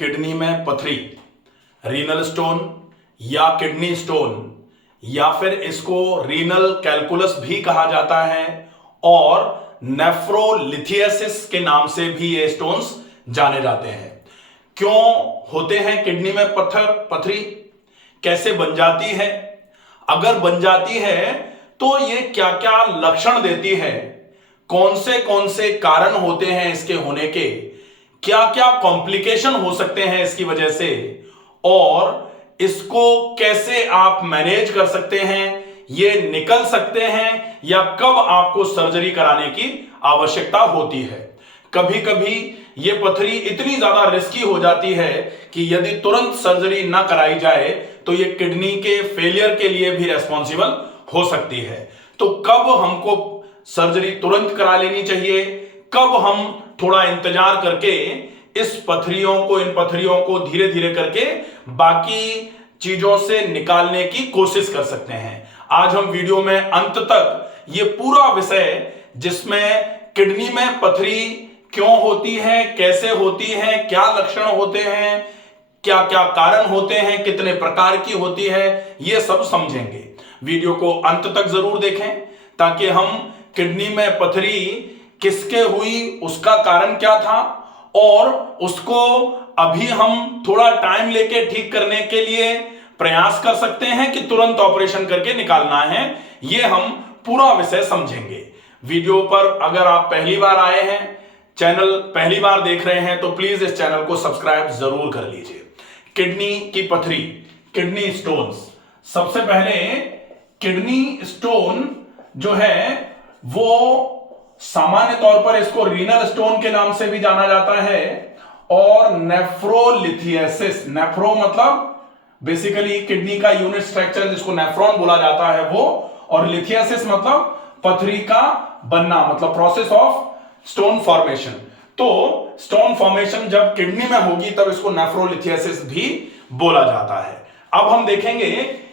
Kidney में पथरी, renal stone या किडनी स्टोन या फिर इसको रीनल कैलकुलस भी कहा जाता है और नेफ्रोलिथियासिस के नाम से भी ये स्टोन्स जाने जाते हैं। क्यों होते हैं किडनी में पथरी, कैसे बन जाती है, अगर बन जाती है तो ये क्या क्या लक्षण देती है, कौन से कारण होते हैं इसके होने के, क्या क्या कॉम्प्लिकेशन हो सकते हैं इसकी वजह से, और इसको कैसे आप मैनेज कर सकते हैं, ये निकल सकते हैं या कब आपको सर्जरी कराने की आवश्यकता होती है। कभी कभी ये पथरी इतनी ज्यादा रिस्की हो जाती है कि यदि तुरंत सर्जरी ना कराई जाए तो ये किडनी के फेलियर के लिए भी रेस्पॉन्सिबल हो सकती है। तो कब हमको सर्जरी तुरंत करा लेनी चाहिए, कब हम थोड़ा इंतजार करके इन पथरियों को धीरे धीरे करके बाकी चीजों से निकालने की कोशिश कर सकते हैं। आज हम वीडियो में अंत तक ये पूरा विषय, जिसमें किडनी में पथरी क्यों होती है, कैसे होती है, क्या लक्षण होते हैं, क्या क्या कारण होते हैं, कितने प्रकार की होती है, ये सब समझेंगे। वीडियो को अंत तक जरूर देखें ताकि हम किडनी में पथरी किसके हुई, उसका कारण क्या था और उसको अभी हम थोड़ा टाइम लेके ठीक करने के लिए प्रयास कर सकते हैं कि तुरंत ऑपरेशन करके निकालना है। ये हम पूरा विषय समझेंगे। वीडियो पर अगर आप पहली बार आए हैं, चैनल पहली बार देख रहे हैं, तो प्लीज इस चैनल को सब्सक्राइब जरूर कर लीजिए। किडनी की पथरी, किडनी स्टोन्स। सबसे पहले किडनी स्टोन जो है वो सामान्य तौर पर इसको रीनल स्टोन के नाम से भी जाना जाता है और नेफ्रोलिथियासिस, नेफ्रो मतलब बेसिकली किडनी का यूनिट स्ट्रक्चर जिसको नेफ्रॉन बोला जाता है वो, और लिथियासिस मतलब पथरी का बनना, मतलब प्रोसेस ऑफ स्टोन फॉर्मेशन। तो स्टोन फॉर्मेशन जब किडनी में होगी तब इसको नेफ्रोलिथियासिस भी बोला जाता है। अब हम देखेंगे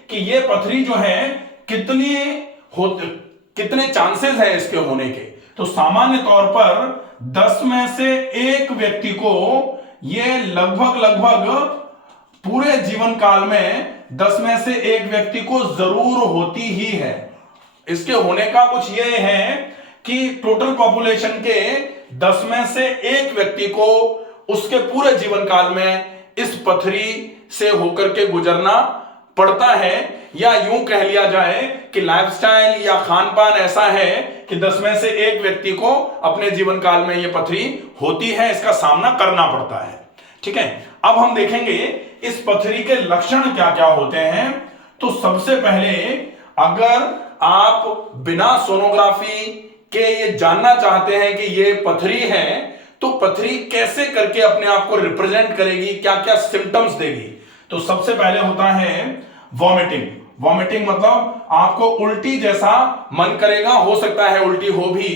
कि ये पथरी जो है कितने चांसेस है इसके होने के। तो सामान्य तौर पर 10 में से 1 व्यक्ति को ये लगभग पूरे जीवन काल में 10 में से 1 व्यक्ति को जरूर होती ही है। इसके होने का कुछ ये है कि टोटल पॉपुलेशन के 10 में से 1 व्यक्ति को उसके पूरे जीवन काल में इस पथरी से होकर के गुजरना पड़ता है, या यूं कह लिया जाए कि लाइफस्टाइल या खान पान ऐसा है कि 10 में से 1 व्यक्ति को अपने जीवन काल में यह पथरी होती है, इसका सामना करना पड़ता है। ठीक है, अब हम देखेंगे इस पथरी के लक्षण क्या क्या होते हैं। तो सबसे पहले अगर आप बिना सोनोग्राफी के ये जानना चाहते हैं कि ये पथरी है, तो पथरी कैसे करके अपने आप को रिप्रेजेंट करेगी, क्या क्या सिम्टम्स देगी। तो सबसे पहले होता है वॉमिटिंग। वॉमिटिंग मतलब आपको उल्टी जैसा मन करेगा, हो सकता है उल्टी हो भी,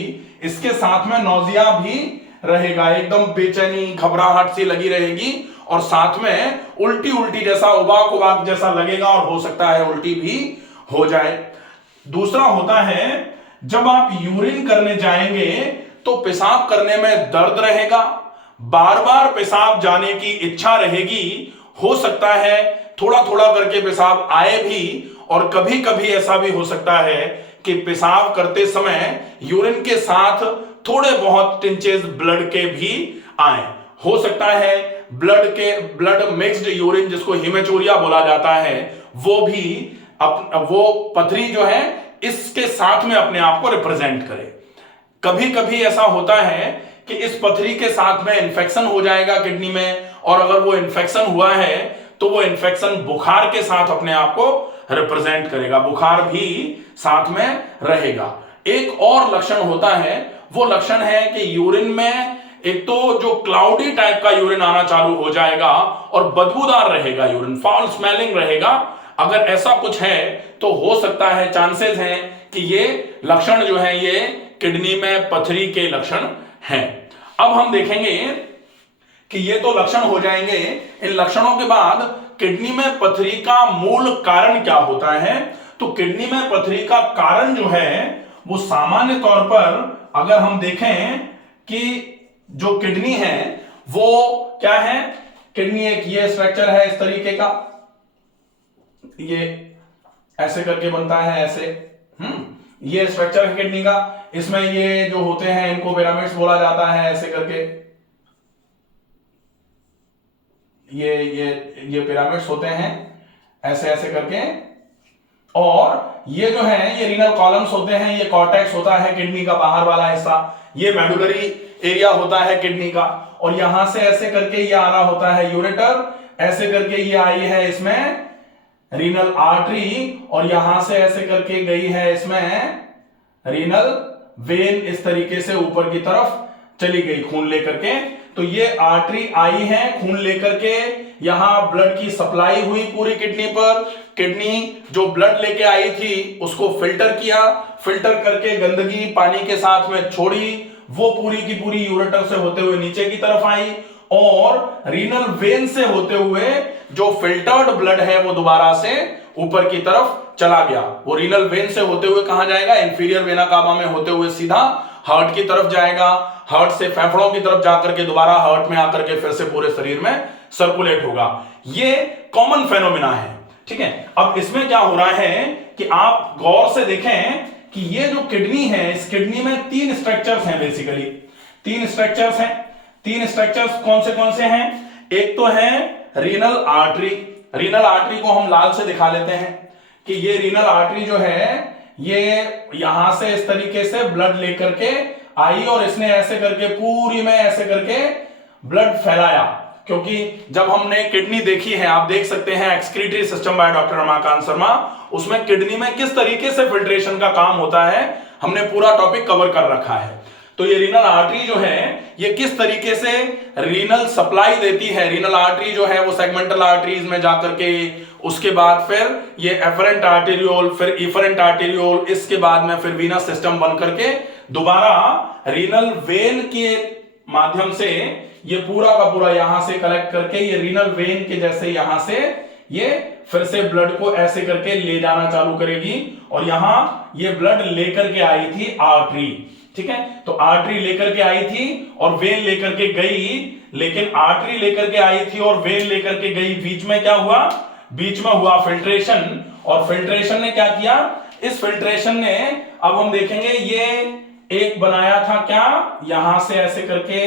इसके साथ में नौजिया भी रहेगा, एकदम बेचैनी घबराहट सी लगी रहेगी और साथ में उल्टी जैसा उबाक जैसा लगेगा और हो सकता है उल्टी भी हो जाए। दूसरा होता है जब आप यूरिन करने जाएंगे तो पेशाब करने में दर्द रहेगा, बार बार पेशाब जाने की इच्छा रहेगी, हो सकता है थोड़ा थोड़ा करके पेशाब आए भी, और कभी कभी ऐसा भी हो सकता है कि पेशाब करते समय यूरिन के साथ थोड़े बहुत टिंचेस ब्लड के भी आए। हो सकता है ब्लड मिक्स्ड यूरिन जिसको हिमेचूरिया बोला जाता है वो पथरी जो है इसके साथ में अपने आप को रिप्रेजेंट करे। कभी कभी ऐसा होता है कि इस पथरी के साथ में इंफेक्शन हो जाएगा किडनी में, और अगर वो इंफेक्शन हुआ है तो वो इंफेक्शन बुखार के साथ अपने आप को रिप्रेजेंट करेगा, बुखार भी साथ में रहेगा। एक और लक्षण होता है, वो लक्षण है कि यूरिन में एक तो जो क्लाउडी टाइप का यूरिन आना चालू हो जाएगा और बदबूदार रहेगा यूरिन, फाउल स्मेलिंग रहेगा। अगर ऐसा कुछ है तो हो सकता है, चांसेस हैं कि ये लक्षण जो है ये किडनी में पथरी के लक्षण हैं। अब हम देखेंगे कि ये तो लक्षण हो जाएंगे। इन लक्षणों के बाद किडनी में पथरी का मूल कारण क्या होता है। तो किडनी में पथरी का कारण जो है वो सामान्य तौर पर अगर हम देखें कि जो किडनी है वो क्या है, किडनी एक ये स्ट्रक्चर है इस तरीके का, ये ऐसे करके बनता है ऐसे, ये स्ट्रक्चर है किडनी का। इसमें ये जो होते हैं इनको पिरामिड्स बोला जाता है, ऐसे करके ये पिरामिड्स होते हैं ऐसे ऐसे करके। और ये जो है ये रीनल कॉलम्स होते हैं, ये कॉर्टेक्स होता है किडनी का बाहर वाला हिस्सा, ये मेडुलरी एरिया होता है किडनी का। और यहां से ऐसे करके ये आ रहा होता है यूरेटर, ऐसे करके ये आई है इसमें रीनल आर्टरी, और यहां से ऐसे करके गई है इसमें रीनल वेन, इस तरीके से ऊपर की तरफ चली गई खून लेकर के। तो ये आर्टरी आई है खून लेकर के, यहां ब्लड की सप्लाई हुई पूरी किडनी पर। किडनी जो ब्लड लेके आई थी उसको फिल्टर किया, फिल्टर करके गंदगी पानी के साथ में छोड़ी, वो पूरी की पूरी यूरेटर से होते हुए नीचे की तरफ आई, और रीनल वेन से होते हुए जो फिल्टर्ड ब्लड है वो दोबारा से ऊपर की तरफ चला गया। वो रीनल वेन से होते हुए कहां जाएगा? इंफीरियर वेना कावा में होते हुए सीधा हार्ट की तरफ जाएगा, हार्ट से फेफड़ों की तरफ जाकर के दोबारा हार्ट में आकर के फिर से पूरे शरीर में सर्कुलेट होगा। ये कॉमन फेनोमेना है, ठीक है। अब इसमें क्या हो रहा है कि आप गौर से देखें कि ये जो किडनी है, इस किडनी में 3 स्ट्रक्चर्स हैं, बेसिकली 3 स्ट्रक्चर्स हैं। 3 स्ट्रक्चर्स कौन से हैं? एक तो है रीनल आर्टरी। रीनल आर्टरी को हम लाल से दिखा लेते हैं कि ये रीनल आर्टरी जो है ये यहां से इस तरीके से ब्लड लेकर के आई, और इसने ऐसे करके पूरी में ऐसे करके ब्लड फैलाया। क्योंकि जब हमने किडनी देखी है, आप देख सकते हैं excretory system by doctor Ramakant Sharma, उसमें किडनी में किस तरीके से फिल्ट्रेशन का काम होता है हमने पूरा टॉपिक कवर कर रखा है। तो ये रीनल आर्टरी जो है ये किस तरीके से रीनल सप्लाई देती है। रीनल आर्टरी जो है वो सेगमेंटल आर्टरीज में जाकर के, उसके बाद फिर ये एफरेंट आर्टेरियोल, फिर इफरेंट आर्टेरियोल, इसके बाद में फिर वीनस सिस्टम बन करके दोबारा रीनल वेन के माध्यम से ये पूरा का पूरा यहां से कलेक्ट करके ये रीनल वेन के जैसे यहां से ये फिर से ब्लड को ऐसे करके ले जाना चालू करेगी। और यहां ये ब्लड लेकर के आई थी आर्टरी, ठीक है। तो आर्टरी लेकर के आई थी और वेन लेकर के गई, लेकिन आर्टरी लेकर के आई थी और वेन लेकर के गई, बीच में क्या हुआ? बीच में हुआ फिल्ट्रेशन। और फिल्ट्रेशन ने क्या किया? इस फिल्ट्रेशन ने, अब हम देखेंगे, ये एक बनाया था क्या, यहां से ऐसे करके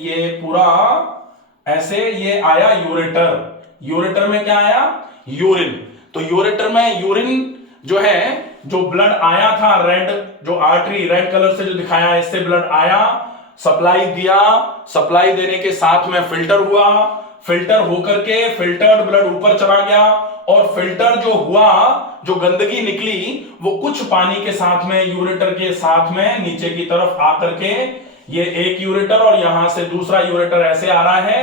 ये पूरा ऐसे ये आया यूरेटर। यूरेटर में क्या आया? यूरिन। तो यूरेटर में यूरिन जो है, जो ब्लड आया था रेड, जो आर्टरी रेड कलर से जो दिखाया, इससे ब्लड आया, सप्लाई दिया, सप्लाई देने के साथ में फिल्टर हुआ, फिल्टर होकर के फिल्टर्ड ब्लड ऊपर चला गया, और फिल्टर जो हुआ, जो गंदगी निकली, वो कुछ पानी के साथ में, यूरेटर के साथ में नीचे की तरफ आकर के, ये एक यूरेटर और यहां से दूसरा यूरेटर ऐसे आ रहा है,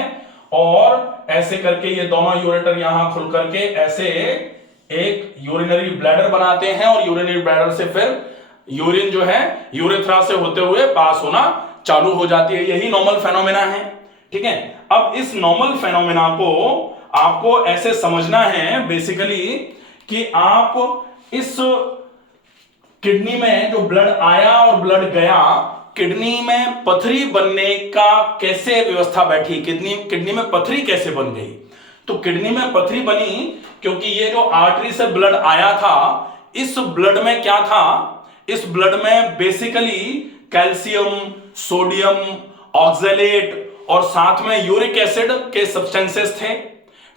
और ऐसे करके ये दोनों यूरेटर यहां खुल करके ऐसे एक यूरिनरी ब्लैडर बनाते हैं, और यूरिनरी ब्लैडर से फिर यूरिन जो है यूरेथ्रा से होते हुए पास होना चालू हो जाती है। यही नॉर्मल फेनोमेना है, ठीक है। अब इस नॉर्मल फेनोमेना को आपको ऐसे समझना है बेसिकली कि आप इस किडनी में जो ब्लड आया और ब्लड गया, किडनी में पथरी बनने का कैसे व्यवस्था बैठी, किडनी में पथरी कैसे बन गई। तो किडनी में पथरी बनी क्योंकि ये जो आर्टरी से ब्लड आया था, इस ब्लड में क्या था? इस ब्लड में बेसिकली कैल्शियम, सोडियम, ऑक्सैलेट और साथ में यूरिक एसिड के सब्सटेंसेस थे,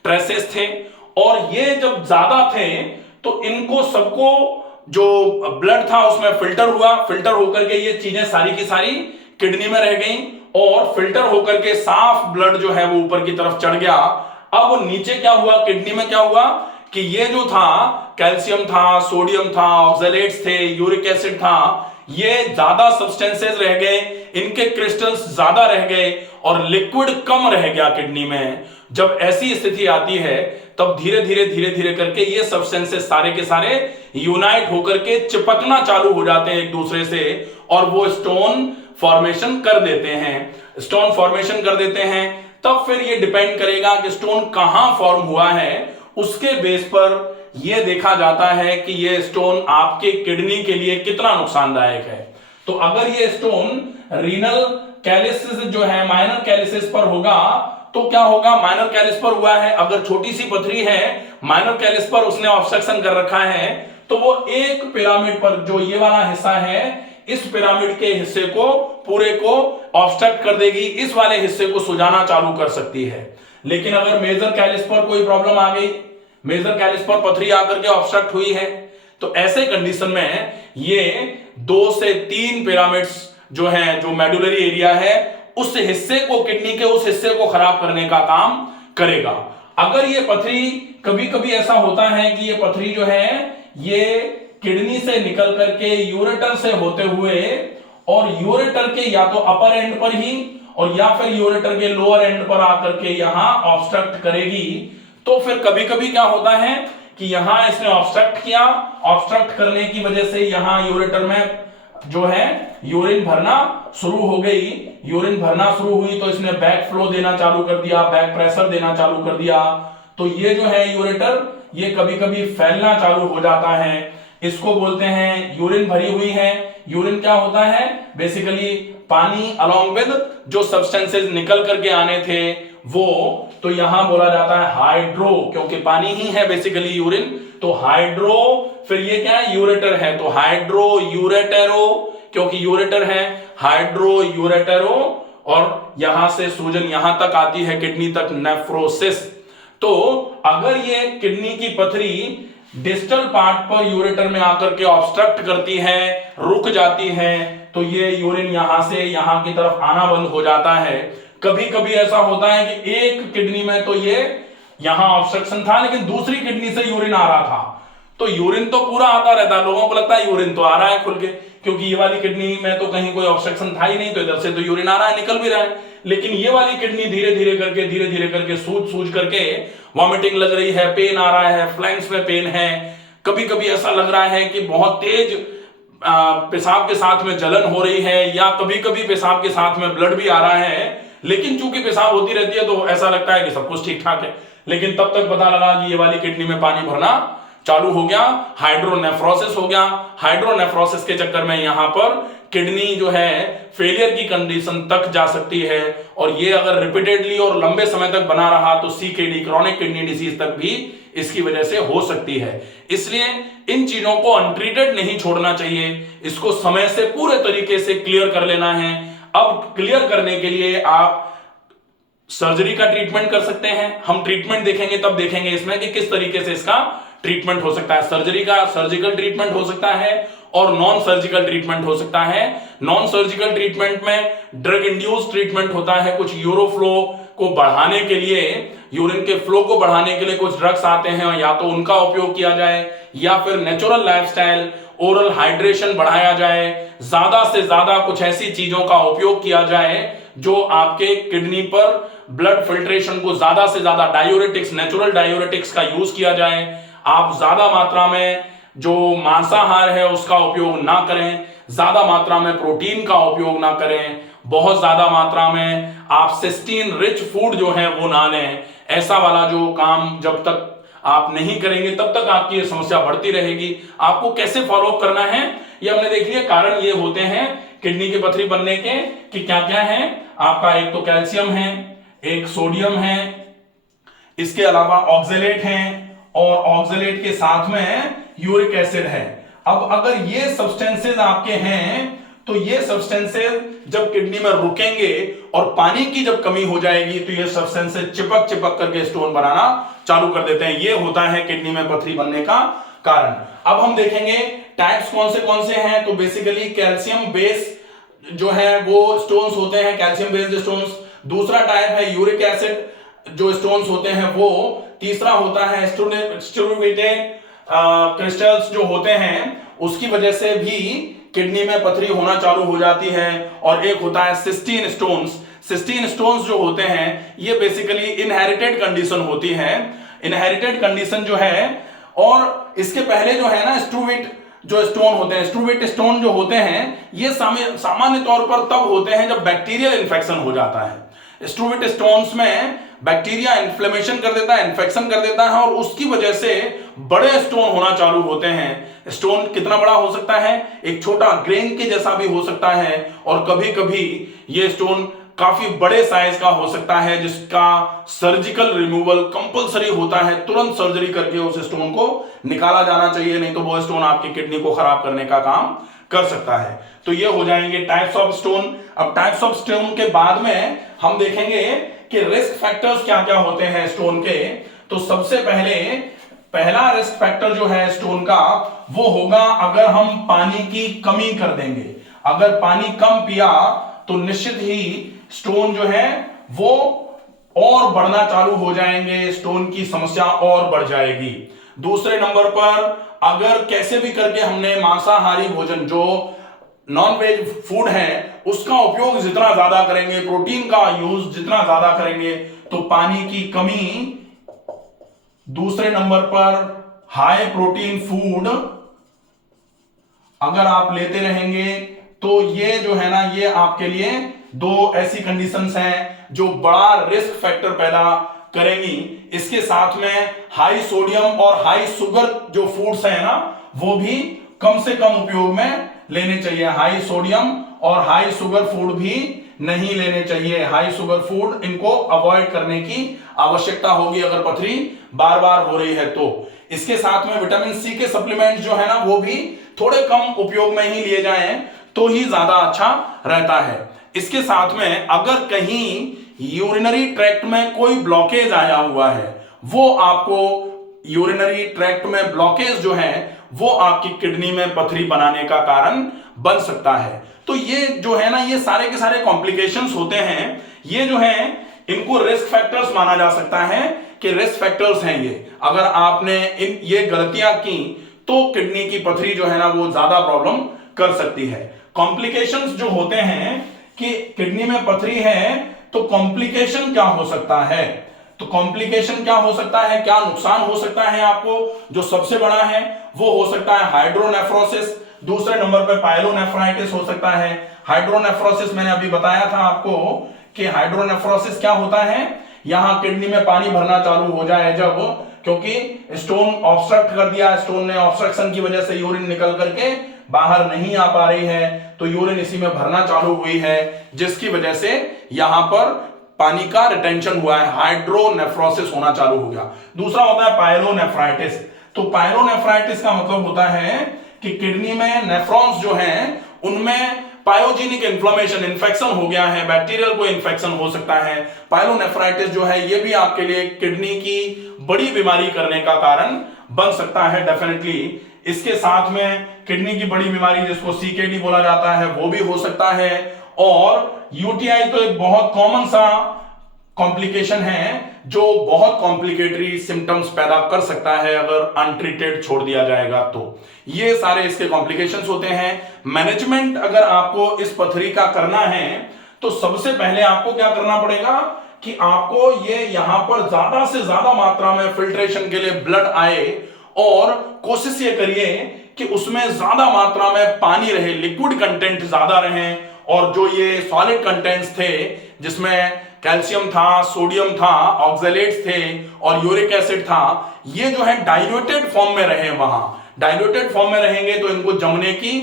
ट्रेसेस थे। और ये जब ज्यादा थे तो इनको सबको, जो ब्लड था उसमें फिल्टर हुआ, फिल्टर होकर के ये चीजें सारी की सारी किडनी में रह गई, और फिल्टर होकर के साफ ब्लड जो है वो ऊपर की तरफ चढ़ गया। अब नीचे क्या हुआ? किडनी में क्या हुआ कि ये जो था, कैल्शियम था, सोडियम था, ऑक्सैलेट्स थे, यूरिक एसिड था, ये ज्यादा सब्सटेंसेस रह गए, इनके क्रिस्टल्स ज्यादा रह गए और लिक्विड कम रह गया किडनी में। जब ऐसी स्थिति आती है तब धीरे धीरे करके ये सब्सटेंसेस सारे के सारे यूनाइट होकर के चिपकना चालू हो जाते हैं एक दूसरे से, और वो स्टोन फॉर्मेशन कर देते हैं। स्टोन फॉर्मेशन कर देते हैं, तब फिर ये डिपेंड करेगा कि स्टोन कहां फॉर्म हुआ है, उसके बेस पर यह देखा जाता है कि यह स्टोन आपके किडनी के लिए कितना नुकसानदायक है। तो अगर यह स्टोन रीनल कैलिसिस जो है, माइनर कैलिसिस पर होगा, तो क्या होगा, माइनर कैलिस्पर हुआ है, अगर छोटी सी पथरी है, माइनर कैलिस्पर उसने ऑब्स्ट्रक्शन कर रखा है, तो वो एक पिरामिड पर, जो ये वाला हिस्सा है, इस पिरामिड के हिस्से को पूरे को ऑब्स्ट्रक्ट कर देगी, इस वाले हिस्से को सुजाना चालू कर सकती है। लेकिन अगर मेजर कैलिस्पर कोई प्रॉब्लम आ गई, मेजर कैलिस्पर पथरी आकर के ऑब्स्ट्रक्ट हुई है, तो ऐसे कंडीशन में ये 2 से 3 पिरामिड्स जो है, जो मेडुलरी एरिया है, उस हिस्से को, किडनी के उस हिस्से को खराब करने का काम करेगा। अगर ये पथरी, कभी कभी ऐसा होता है कि ये पथरी जो है ये किडनी से निकल करके यूरेटर से होते हुए और यूरेटर के या तो अपर एंड पर ही और या फिर यूरेटर के लोअर एंड पर आकर के यहां ऑब्स्ट्रक्ट करेगी, तो फिर कभी कभी क्या होता है कि यहां इसने ऑब्स्ट्रक्ट किया, ऑब्स्ट्रक्ट करने की वजह से यहां यूरेटर में जो है यूरिन भरना शुरू हो गई, यूरिन भरना शुरू हुई तो इसने बैक फ्लो देना चालू कर दिया, बैक प्रेशर देना चालू कर दिया, तो ये जो है यूरेटर ये कभी कभी फैलना चालू हो जाता है। इसको बोलते हैं यूरिन भरी हुई है। यूरिन क्या होता है, बेसिकली पानी अलोंग विद जो सब्सटेंसेस निकल करके आने थे वो, तो यहां बोला जाता है हाइड्रो, क्योंकि पानी ही है बेसिकली यूरिन, तो हाइड्रो, फिर ये क्या है, यूरेटर है, तो हाइड्रो यूरेटेरो, क्योंकि यूरेटर है, हाइड्रो यूरेटेरो, और यहां से सूजन यहां तक आती है किडनी तक, नेफ्रोसिस। तो अगर ये किडनी की पथरी डिस्टल पार्ट पर यूरेटर में आकर के ऑब्स्ट्रक्ट करती है, रुक जाती है, तो ये यूरिन यहां से यहां की तरफ आना बंद हो जाता है। कभी कभी ऐसा होता है कि एक किडनी में तो ये यहां ऑब्स्ट्रक्शन था, लेकिन दूसरी किडनी से यूरिन आ रहा था, तो यूरिन तो पूरा आता रहता है, लोगों को लगता है यूरिन तो आ रहा है खुल के, क्योंकि ये वाली किडनी में तो कहीं कोई ऑब्स्ट्रक्शन था ही नहीं, तो इधर से तो यूरिन आ रहा है, निकल भी रहा है। लेकिन ये वाली किडनी धीरे धीरे करके सूज करके वॉमिटिंग लग रही है, पेन आ रहा है, फ्लैंक्स में पेन है, कभी कभी ऐसा लग रहा है कि बहुत तेज पेशाब के साथ में जलन हो रही है, या कभी कभी पेशाब के साथ में ब्लड भी आ रहा है, लेकिन चूंकि पेशाब होती रहती है तो ऐसा लगता है कि सब कुछ ठीक ठाक है, लेकिन तब तक पता लगा कि ये वाली किडनी में पानी भरना चालू हो गया, हाइड्रोनेफ्रोसिस हो गया। हाइड्रोनेफ्रोसिस के चक्कर में यहां पर किडनी जो है फेलियर की कंडीशन तक जा सकती है, और ये अगर रिपीटेडली और लंबे समय तक बना रहा तो सीकेडी, क्रॉनिक किडनी डिसीज तक भी इसकी वजह से हो सकती है। इसलिए इन चीजों को अनट्रीटेड नहीं छोड़ना चाहिए, इसको समय से पूरे तरीके से क्लियर कर लेना है। अब क्लियर करने के लिए आप सर्जरी का ट्रीटमेंट कर सकते हैं, हम ट्रीटमेंट देखेंगे तब देखेंगे इसमें कि किस तरीके से इसका ट्रीटमेंट हो सकता है। सर्जरी का सर्जिकल ट्रीटमेंट हो सकता है और नॉन सर्जिकल ट्रीटमेंट हो सकता है। नॉन सर्जिकल ट्रीटमेंट में ड्रग इंड्यूस ट्रीटमेंट होता है, कुछ यूरोफ्लो को बढ़ाने के लिए, यूरिन के फ्लो को बढ़ाने के लिए कुछ ड्रग्स आते हैं, या तो उनका उपयोग किया जाए या फिर नेचुरल लाइफस्टाइल, ओरल हाइड्रेशन बढ़ाया जाए, ज्यादा से ज्यादा कुछ ऐसी चीजों का उपयोग किया जाए जो आपके किडनी पर ब्लड फिल्ट्रेशन को ज्यादा से ज्यादा, डायूरेटिक्स, नेचुरल डायूरेटिक्स का यूज किया जाए। आप ज्यादा मात्रा में जो मांसाहार है उसका उपयोग ना करें, ज्यादा मात्रा में प्रोटीन का उपयोग ना करें, बहुत ज्यादा मात्रा में आप सिस्टीन रिच फूड जो है वो ना लें। ऐसा वाला जो काम जब तक आप नहीं करेंगे तब तक आपकी ये समस्या बढ़ती रहेगी। आपको कैसे फॉलो अप करना है ये हमने देख लिया। कारण ये होते हैं किडनी की पथरी बनने के कि क्या क्या है आपका, एक तो कैल्शियम है, एक सोडियम है, इसके अलावा ऑक्जेलेट है, और ऑक्जेलेट के साथ में यूरिक एसिड है। अब अगर ये सब्सटेंसेस आपके हैं तो ये सब्सटेंसेस जब किडनी में रुकेंगे और पानी की जब कमी हो जाएगी तो ये सब्सटेंसेस चिपक चिपक करके स्टोन बनाना चालू कर देते हैं। ये होता है किडनी में पथरी बनने का कारण। अब हम देखेंगे टाइप्स कौन से हैं। तो बेसिकली कैल्शियम बेस जो है वो स्टोन्स होते हैं, कैल्शियम बेस्ड स्टोन्स। दूसरा टाइप है यूरिक एसिड जो स्टोन्स होते हैं वो। तीसरा होता है स्टुरुवेटेड क्रिस्टल्स जो होते हैं उसकी वजह से भी किडनी में पथरी होना चालू हो जाती है। और एक होता है सिस्टीन स्टोन्स। सिस्टीन स्टोन्स जो होते हैं ये बेसिकली इनहेरिटेड कंडीशन होती है। इनहेरिटेड कंडीशन जो है, और इसके पहले जो है ना स्ट्रूविट जो स्टोन होते हैं, स्ट्रूविट स्टोन जो होते हैं ये सामान्य तौर पर तब होते हैं जब बैक्टीरियल इन्फेक्शन हो जाता है। स्ट्रूविट स्टोन्स में बैक्टीरिया इन्फ्लेमेशन कर देता है, इन्फेक्शन कर देता है, और उसकी वजह से बड़े स्टोन होना चालू होते हैं। स्टोन कितना बड़ा हो सकता है, एक छोटा ग्रेन के जैसा भी हो सकता है, और कभी कभी ये स्टोन काफी बड़े साइज का हो सकता है जिसका सर्जिकल रिमूवल कंपलसरी होता है, तुरंत सर्जरी करके उस स्टोन को निकाला जाना चाहिए, नहीं तो वो स्टोन आपकी किडनी को खराब करने का काम कर सकता है। तो ये हो जाएंगे टाइप्स ऑफ स्टोन। अब टाइप्स ऑफ स्टोन के बाद में हम देखेंगे कि रिस्क फैक्टर्स क्या क्या होते हैं स्टोन के। तो सबसे पहला रिस्क फैक्टर जो है स्टोन का वो होगा अगर हम पानी की कमी कर देंगे। अगर पानी कम पिया तो निश्चित ही स्टोन जो है वो और बढ़ना चालू हो जाएंगे, स्टोन की समस्या और बढ़ जाएगी। दूसरे नंबर पर अगर कैसे भी करके हमने मांसाहारी भोजन जो नॉन वेज फूड है उसका उपयोग जितना ज्यादा करेंगे, प्रोटीन का यूज जितना ज्यादा करेंगे, तो पानी की कमी। दूसरे नंबर पर हाई प्रोटीन फूड अगर आप लेते रहेंगे तो ये जो है ना ये आपके लिए दो ऐसी कंडीशंस हैं जो बड़ा रिस्क फैक्टर पैदा करेंगी। इसके साथ में हाई सोडियम और हाई शुगर जो फूड्स हैं ना वो भी कम से कम उपयोग में लेने चाहिए। हाई सोडियम और हाई शुगर फूड भी नहीं लेने चाहिए। हाई शुगर फूड इनको अवॉइड करने की आवश्यकता होगी अगर पथरी बार बार हो रही है तो। इसके साथ में विटामिन सी के सप्लीमेंट जो है ना वो भी थोड़े कम उपयोग में ही लिए जाएं तो ही ज्यादा अच्छा रहता है। इसके साथ में अगर कहीं यूरिनरी ट्रैक्ट में कोई ब्लॉकेज आया हुआ है, वो आपको यूरिनरी ट्रैक्ट में ब्लॉकेज जो है वो आपकी किडनी में पथरी बनाने का कारण बन सकता है। तो ये जो है ना ये सारे के सारे कॉम्प्लिकेशंस होते हैं, ये जो है इनको रिस्क फैक्टर्स माना जा सकता है कि रिस्क फैक्टर्स हैं ये। अगर आपने ये गलतियां की तो किडनी की पथरी जो है ना वो ज्यादा प्रॉब्लम कर सकती है। कॉम्प्लिकेशंस जो होते हैं कि किडनी में पथरी है तो कॉम्प्लिकेशन क्या हो सकता है, तो कॉम्प्लिकेशन क्या हो सकता है, क्या नुकसान हो सकता है आपको, जो सबसे बड़ा है वो हो सकता है हाइड्रोनेफ्रोसिस। दूसरे नंबर पे पायलोनेफ्राइटिस हो सकता है। हाइड्रोनेफ्रोसिस मैंने अभी बताया था आपको कि हाइड्रोनेफ्रोसिस क्या होता है, यहां किडनी में पानी भरना चालू हो जाए जब, क्योंकि स्टोन ऑब्स्ट्रक्ट कर दिया, स्टोन ने ऑब्स्ट्रक्शन की वजह से यूरिन निकल करके बाहर नहीं आ पा रही है तो यूरिन इसी में भरना चालू हुई है जिसकी वजह से यहां पर पानी का रिटेंशन हुआ है, हाइड्रोनेफ्रोसिस होना चालू हो गया। दूसरा होता है पायलोनेफ्राइटिस। तो पायलोनेफ्राइटिस का मतलब होता है कि किडनी में नेफ्रॉन्स जो हैं उनमें पायोजेनिक इन्फ्लेमेशन, इन्फेक्शन हो गया है, बैक्टीरियल कोई इन्फेक्शन हो सकता है। पायलोनेफ्राइटिस जो है ये भी आपके लिए किडनी की बड़ी बीमारी करने का कारण बन सकता है डेफिनेटली। इसके साथ में किडनी की बड़ी बीमारी जिसको सीकेडी बोला जाता है वो भी हो सकता है। और यूटीआई तो एक बहुत कॉमन सा कॉम्प्लिकेशन है जो बहुत कॉम्प्लिकेटरी सिम्टम्स पैदा कर सकता है अगर अनट्रीटेड छोड़ दिया जाएगा तो। ये सारे इसके कॉम्प्लिकेशंस होते हैं। मैनेजमेंट अगर आपको इस पथरी का करना है तो सबसे पहले आपको क्या करना पड़ेगा कि आपको ये यहां पर ज्यादा से ज्यादा मात्रा में फिल्ट्रेशन के लिए ब्लड आए और कोशिश ये करिए कि उसमें ज्यादा मात्रा में पानी रहे, लिक्विड कंटेंट ज्यादा रहे, और जो ये सॉलिड कंटेंट्स थे जिसमें कैल्शियम था, सोडियम था, ऑक्सैलेट्स थे और यूरिक एसिड था, ये जो है डाइल्यूटेड फॉर्म में रहे। वहां डाइल्यूटेड फॉर्म में रहेंगे तो इनको जमने की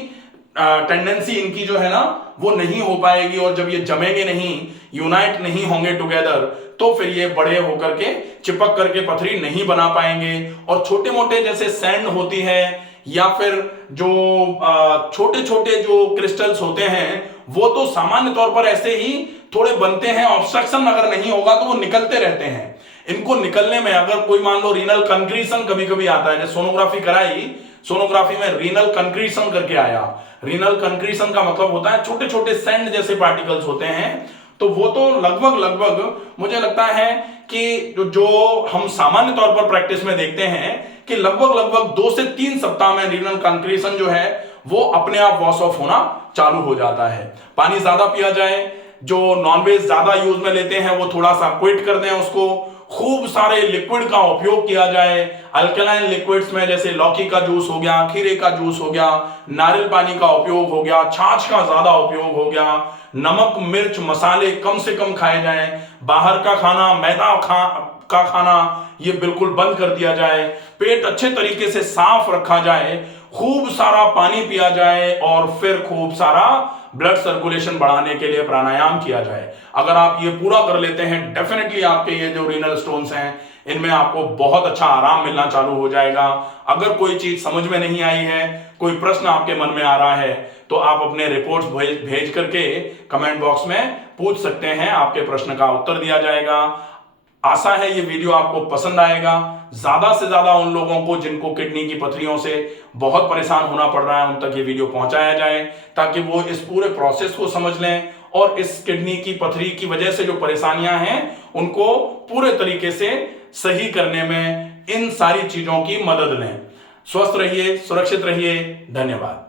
टेंडेंसी इनकी जो है ना वो नहीं हो पाएगी, और जब ये जमेंगे नहीं, यूनाइट नहीं होंगे टुगेदर, तो फिर ये बड़े होकर के चिपक करके पथरी नहीं बना पाएंगे। और छोटे मोटे जैसे सैंड होती है या फिर जो छोटे छोटे जो क्रिस्टल्स होते हैं वो तो सामान्य तौर पर ऐसे ही थोड़े बनते हैं, ऑब्स्ट्रक्शन अगर नहीं होगा तो वो निकलते रहते हैं। इनको निकलने में अगर कोई मान लो रीनल कंक्रीशन कभी कभी आता है, जैसे सोनोग्राफी कराई, सोनोग्राफी में रीनल कंक्रीशन करके आया। रीनल कंक्रीशन का मतलब होता है छोटे छोटे सैंड जैसे पार्टिकल्स होते हैं, तो वो तो लगभग मुझे लगता है कि जो हम सामान्य तौर पर प्रैक्टिस में देखते हैं कि लगभग 2 से 3 सप्ताह में रीनल कंक्रीशन जो है वो अपने आप वॉश ऑफ होना चालू हो जाता है। पानी ज्यादा पिया जाए, जो नॉनवेज ज्यादा यूज में लेते हैं वो थोड़ा सा क्विट कर दें उसको, खूब सारे लिक्विड का उपयोग किया जाए। अल्कलाइन लिक्विड्स में जैसे लौकी का जूस हो गया, खीरे का जूस हो गया, नारियल पानी का उपयोग हो गया, छाछ का ज्यादा उपयोग हो गया, नमक मिर्च मसाले कम से कम खाए जाएं, बाहर का खाना, मैदा का खाना ये बिल्कुल बंद कर दिया जाए, पेट अच्छे तरीके से साफ रखा जाए, खूब सारा पानी पिया जाए और फिर खूब सारा ब्लड सर्कुलेशन बढ़ाने के लिए प्राणायाम किया जाए। अगर आप ये पूरा कर लेते हैं, डेफिनेटली आपके ये जो रीनल स्टोन्स हैं इनमें आपको बहुत अच्छा आराम मिलना चालू हो जाएगा। अगर कोई चीज समझ में नहीं आई है, कोई प्रश्न आपके मन में आ रहा है, तो आप अपने रिपोर्ट्स भेज करके कमेंट बॉक्स में पूछ सकते हैं, आपके प्रश्न का उत्तर दिया जाएगा। आशा है ये वीडियो आपको पसंद आएगा। ज्यादा से ज्यादा उन लोगों को जिनको किडनी की पथरियों से बहुत परेशान होना पड़ रहा है उन तक ये वीडियो पहुंचाया जाए, ताकि वो इस पूरे प्रोसेस को समझ लें और इस किडनी की पथरी की वजह से जो परेशानियां हैं उनको पूरे तरीके से सही करने में इन सारी चीजों की मदद लें। स्वस्थ रहिए, सुरक्षित रहिए। धन्यवाद।